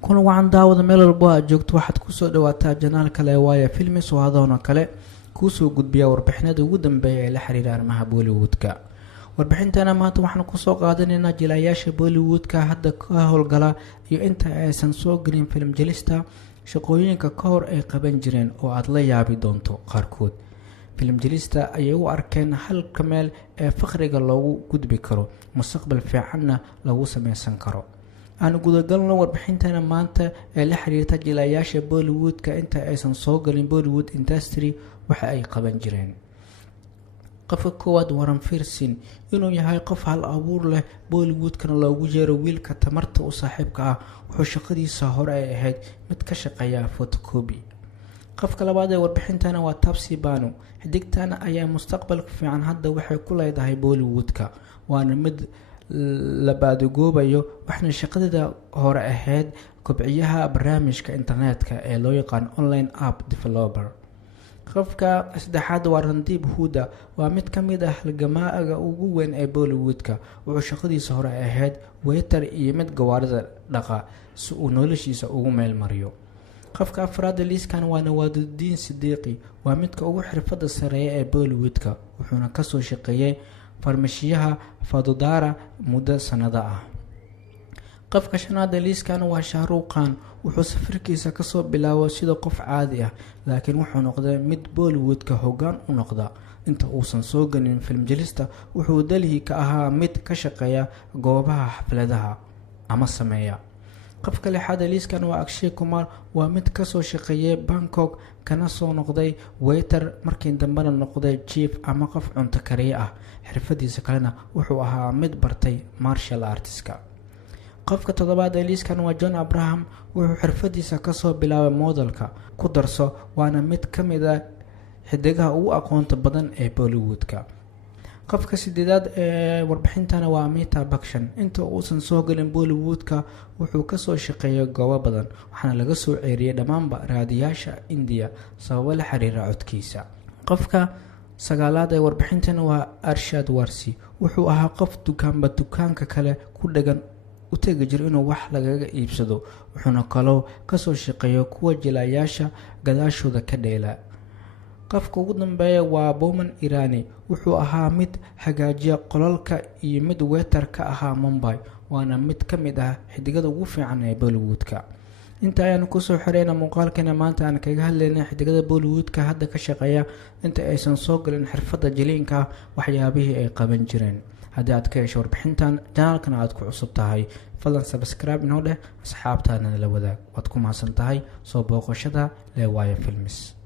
kuna wacan daawada meel walba aad joogto waxaad kusoo dhawaataa janaal kale waaya filmis oo hadoona kale kusoo gudbiya warbixinada ugu dambeeya ee la xiriira arrimaha Bollywoodka. warbixintana maanta waxaan kusoo qaadanaynaa jilayaasha Bollywoodka hadda ka howlgala iyo inta aysan soo gelin film jelista shaqooyinka ka hor ay qaban jireen oo aad la yaabi doonto qaarkood. film jelista ayay u arkeen halka meel ee faqriga loogu gudbi karo mustaqbal fiicanna lagu sameysan karo. aan gudagalno warbixintana maanta ee la xiriirta jilayaasha Bollywoodka inta aysan soo galin Bollywood industry waxa ay qaban jireen. qofka koowaad Waran Firsin inuu yahay qof hal abuur leh Bollywoodkana loogu jeero wiilka tamarta u saaxiibka ah wuxuu shaqadiisa hore ay ahayd mid ka shaqeeya photocopy. qofka labaad ee warbixintana waa Taapsee Pannu. xidigtana ayaa mustaqbal fiican hadda waxay ku leedahay Bollywoodka waana mid la baadagoobayo waxna shaqadeeda hore ahayd kobciyaha barnaamijka internetka ee loo yaqaan online app developer. qofka saddexaad waa Randeep Hooda waa mid ka mid ah halgamaaga ugu weyn ee Bollywoodka wuxuu shaqadiisa hore ahayd waiter iyo mid gawaarida dhaqa si uu noloshiisa ugu meel mariyo. qofka afraad liiskan waa Nawazuddin Siddiqui waa midka ugu xirfadda sareeya ee Bollywoodka wuxuuna ka soo shaqeeyay farmashiyaha Vadodara muddo sanado ah. qofka shanaad liiskan waa Shah Rukh Khan wuxuu safarkiisa ka soo bilaabay sida qof caadi ah laakiin wuxuu noqday mid Bollywoodka hoggaan u noqda inta uusan soo galin film jelista wuxuu Delhi ka ahaa mid ka shaqeeya goobaha xafladaha ama sameeya. qofka lixaad liiskan waa Akshay Kumar waa mid ka soo shaqeeyay Bangkok kana soo noqday waiter markii dambena noqday chief ama qof cunto kariye ah xirfadiisa kalena wuxuu ahaa mid bartay martial artska. qofka toddobaad liiskan waa John Abraham wuxuu xirfadiisa ka soo bilaabay modelka ku darso waana mid ka mid ah xidigaha ugu aqoonta badan ee Bollywoodka. qofka sideedaad ee warbixintana waa Amitabh Bachchan inta uusan soo galin Bollywoodka wuxuu ka soo shaqeeyay goobo badan waxaana laga soo ceeriyay dhammaanba raadiyaasha India sababo la xiriira codkiisa. qofka sagaalaad ee warbixintana waa Arshad Warsi wuxuu ahaa qof dukaanka kale ku dhagan u tagi jir inuu wax lagaga iibsado wuxuuna kaloo ka soo shaqeeyay kuwa jilayaasha gadaashooda ka dheela. qofka ugu dambeeya waa Boman Irani wuxuu ahaa mid hagaajiya qolalka iyo mid waiter ka ahaa Mumbai waana mid ka mid ah xidigada ugu fiican ee Bollywoodka. inta ayaan ku soo xireyna muuqaalkeena maanta aan kaga hadlaynay xidigada Bollywoodka hadda ka shaqeeya inta aysan soo galin xirfadda jiliinka waxyaabihii ay qaban jireen. haddii aad ka hesho warbixintan janaalkana aad ku cusub tahay fadlan subscribe inoo dheh asxaabtaana la wadaag waad ku mahadsan tahay soo booqashada Leewaya Films.